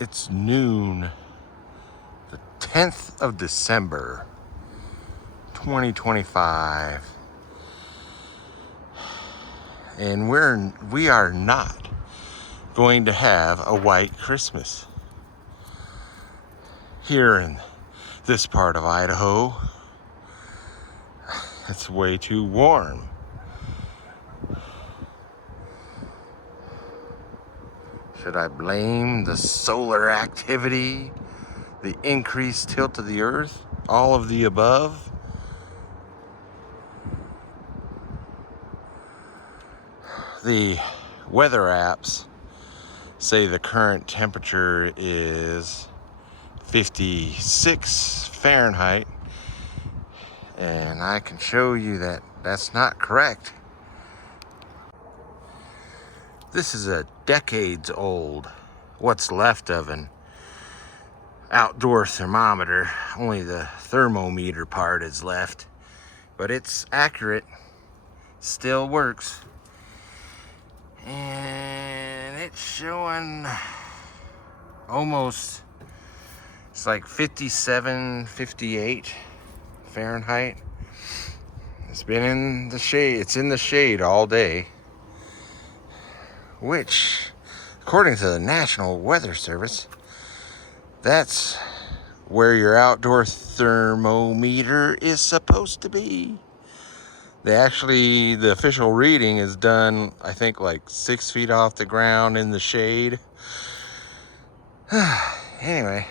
It's noon, the 10th of December, 2025. And we are not going to have a white Christmas here in this part of Idaho. It's way too warm. Should I blame the solar activity, the increased tilt of the earth, all of the above? The weather apps say the current temperature is 56 Fahrenheit, and I can show you that that's not correct. This is a decades old, what's left of an outdoor thermometer. Only the thermometer part is left, but it's accurate, still works. And it's showing almost, it's like 57, 58 Fahrenheit. It's been in the shade, it's in the shade all day, which, according to the National Weather Service, that's where your outdoor thermometer is supposed to be. The official reading is done, I think, like 6 feet off the ground in the shade. Anyway,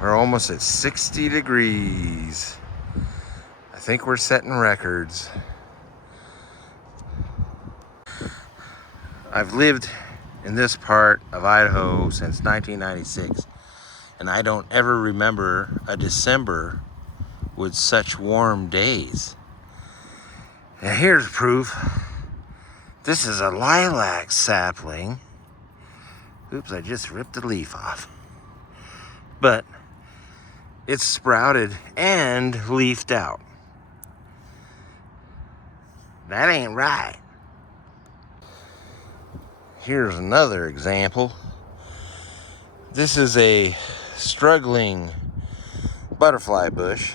we're almost at 60 degrees. I think we're setting records. I've lived in this part of Idaho since 1996, and I don't ever remember a December with such warm days. And here's proof. This is a lilac sapling. Oops, I just ripped the leaf off. But it's sprouted and leafed out. That ain't right. Here's another example. This is a struggling butterfly bush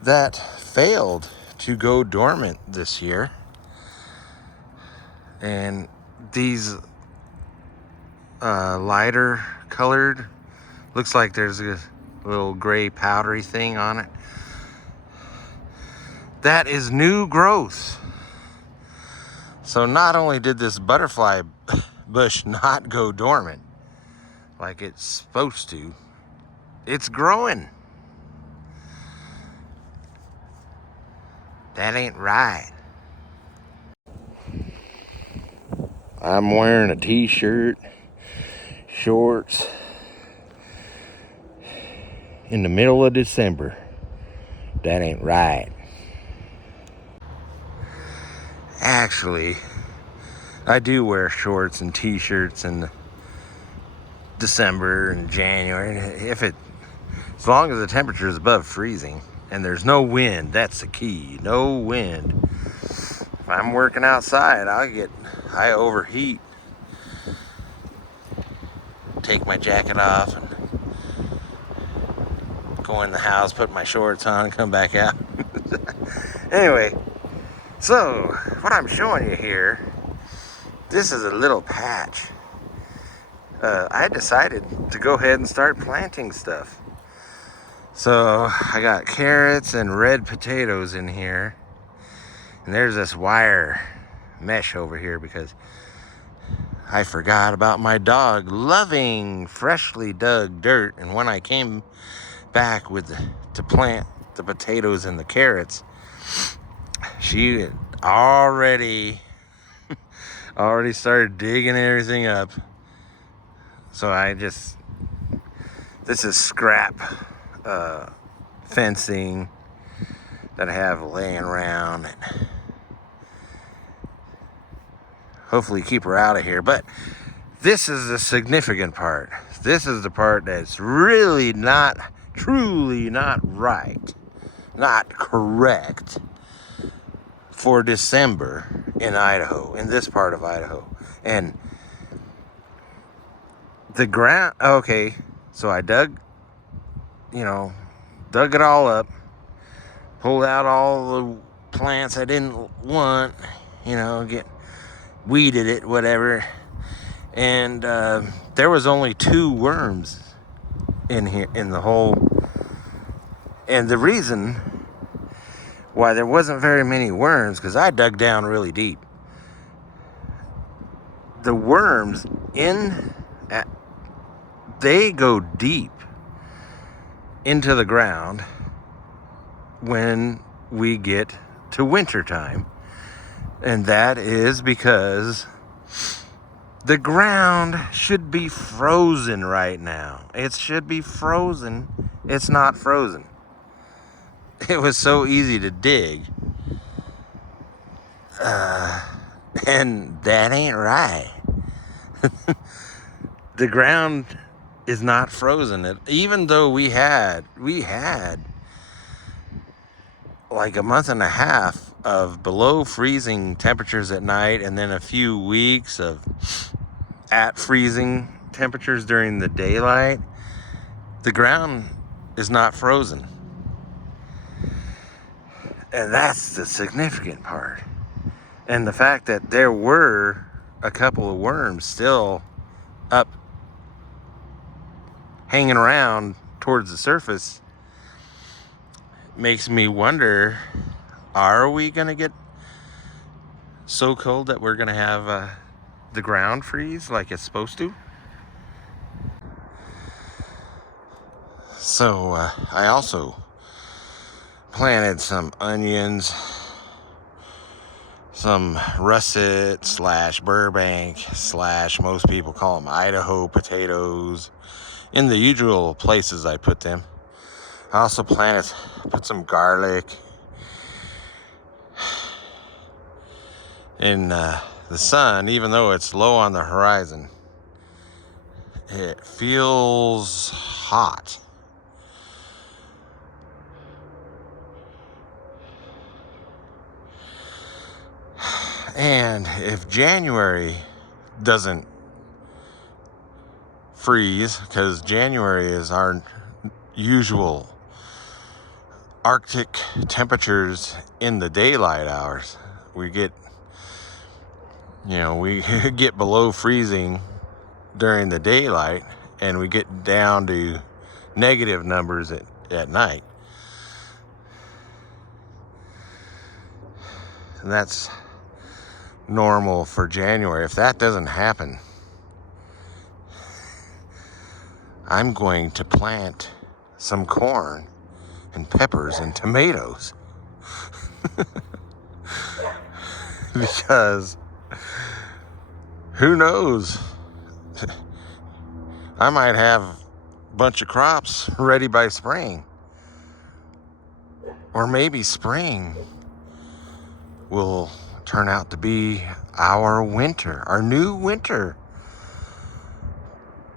that failed to go dormant this year. And these lighter colored, looks like there's a little gray powdery thing on it. That is new growth. So not only did this butterfly bush not go dormant like it's supposed to, it's growing. That ain't right. I'm wearing a t-shirt, shorts, in the middle of December. That ain't right. Actually, I do wear shorts and t-shirts in December and January. As long as the temperature is above freezing and there's no wind, that's the key. No wind. If I'm working outside, I overheat. Take my jacket off and go in the house, put my shorts on, come back out. Anyway, so what I'm showing you here, this is a little patch. I decided to go ahead and start planting stuff. So I got carrots and red potatoes in here. And there's this wire mesh over here because I forgot about my dog loving freshly dug dirt. And when I came back to plant the potatoes and the carrots, she already started digging everything up. So this is scrap fencing that I have laying around, and hopefully keep her out of here. But this is the significant part. This is the part that's really truly not right, not correct for December in Idaho, in this part of Idaho. And the ground, okay, so I dug it all up, pulled out all the plants I didn't want, get weeded it, whatever. And there was only 2 worms in here, in the hole. And the reason why there wasn't very many worms, because I dug down really deep. The worms they go deep into the ground when we get to wintertime. And that is because the ground should be frozen right now. It should be frozen. It's not frozen. It was so easy to dig. And that ain't right. The ground is not frozen. Even though we had like a month and a half of below freezing temperatures at night, and then a few weeks of at freezing temperatures during the daylight, the ground is not frozen. And that's the significant part. And the fact that there were a couple of worms still up hanging around towards the surface makes me wonder, are we going to get so cold that we're going to have the ground freeze like it's supposed to? So I also planted some onions, some russet / Burbank / most people call them Idaho potatoes, in the usual places I put them. I also put some garlic in the sun. Even though it's low on the horizon, it feels hot. And if January doesn't freeze, because January is our usual Arctic temperatures in the daylight hours, we get below freezing during the daylight, and we get down to negative numbers at night. And that's normal for January. If that doesn't happen, I'm going to plant some corn and peppers and tomatoes. Because who knows? I might have a bunch of crops ready by spring. Or maybe spring will turn out to be our winter, our new winter.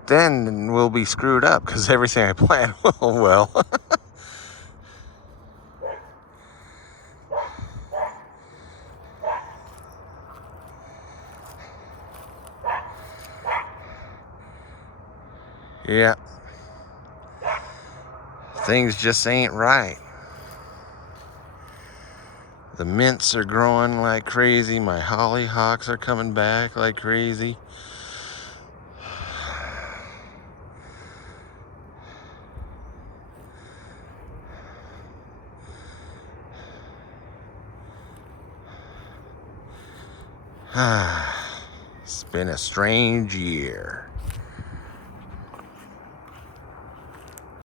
Then we'll be screwed up because everything I plant will, well. Yeah. Things just ain't right. The mints are growing like crazy. My hollyhocks are coming back like crazy. It's been a strange year.